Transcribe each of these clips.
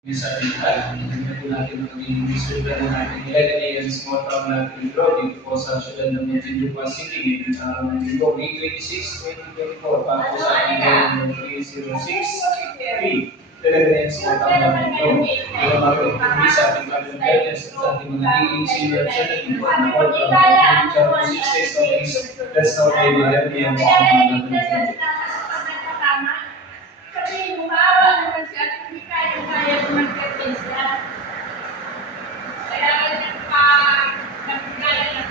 Sa ating lahat, hindi natin magiging distributor ng ating 11 AM small town natin draw dito po sa siyudad ng Muntinlupa City ngayong araw ng linggo, May 26, 2024 para po sa ating number 3063 11 AM small town natin draw. Pero mapagpapili sa ating current guidance at sa ating mga AAC representative na all from Chapter 6 days notice, that's now by the 11 AM small town natin draw. Sabihin mo, maawa naman si Ate Mika, yung kaya mag-test yan. Kaya nagkaya na.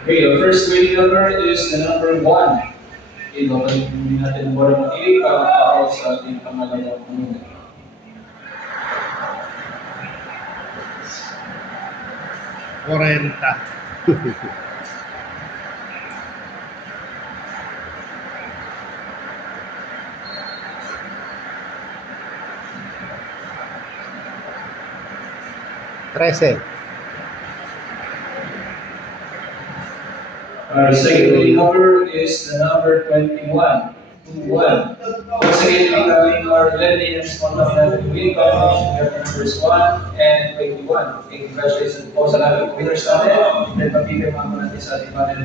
Okay, the first winning number is the number 1. Okay, babalik natin ang bola ng ilig para makakaw sa ating pangalawang numero. Orenta. Trece. Our second winning number is the number 21. 21. Once again, becoming our 11 years on the winning combination numbers 1 and 21. Okay, congratulations po sa lahat ng winners natin. Then, pagpipirma mo natin sa ating panel.